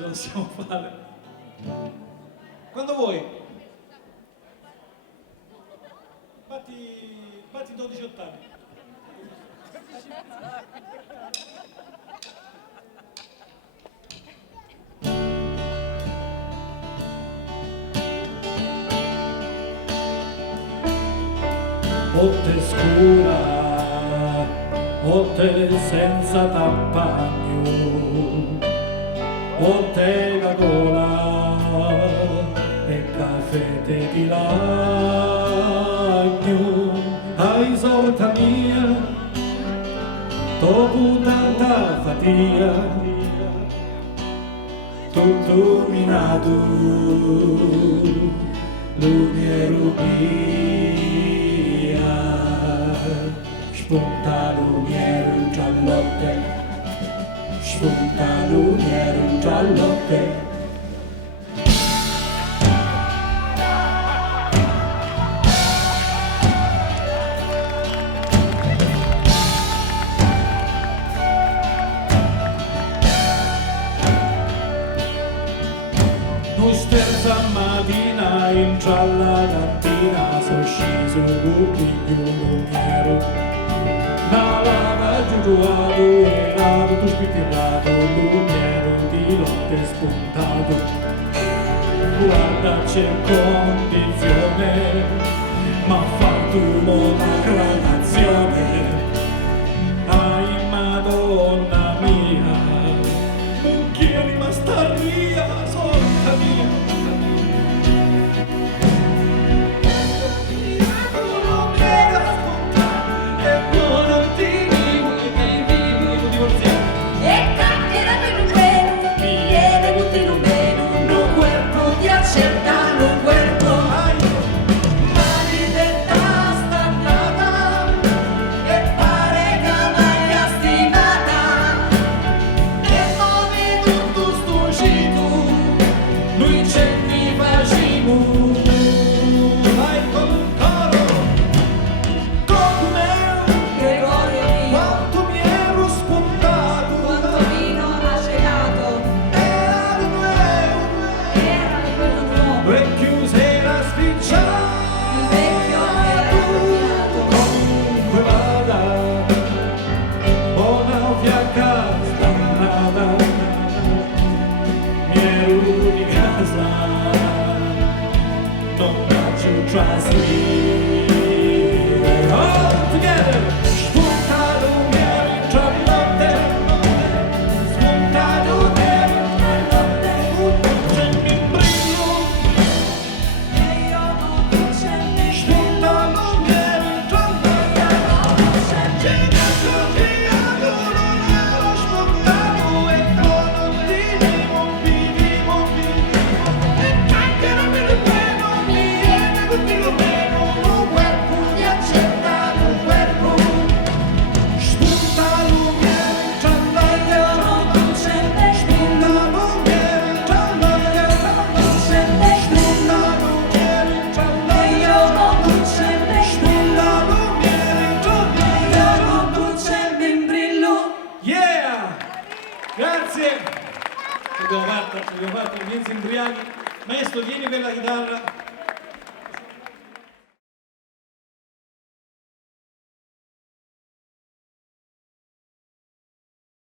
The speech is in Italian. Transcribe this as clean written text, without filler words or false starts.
ce la possiamo fare. Quando vuoi. Batti 12 ottavi. Botte scura, botte senza tappagno, bottega gola e caffè di lagno. Hai sorta mia, dopo tanta fatica, tutto minato, lumiero mia, spunta lumiero giallotte, spunta lumiero giallotte. Terza mattina in gialla gattina sono sceso un lumiero, una lava giugiuato e lato tu spittillato, lumiero di notte spuntato. Guarda c'è condizione, ma fatto una gradazione. Ai Madonna mia, non chi è rimasta via, sorta mia. Trust me. All together. Spunta lumiero giallotte, spunta lumiero giallotte, c'è mi brillo e io non c'è mi spunta lumiero giallotte, c'è dentro via l'oro spuntato e con viviamo e chiacchiera per il pieno lo meno, un cuerpo di accettato, un cuerpo spunta lumiere giallotte, non c'è me, spunta lumiere giallotte, non c'è me, spunta lumiere giallotte, io non c'è me, spunta lumiere giallotte, non c'è me in brillo. Yeah! Grazie! Ci abbiamo fatto, miezzi imbriachi. Maestro, vieni per la chitarra.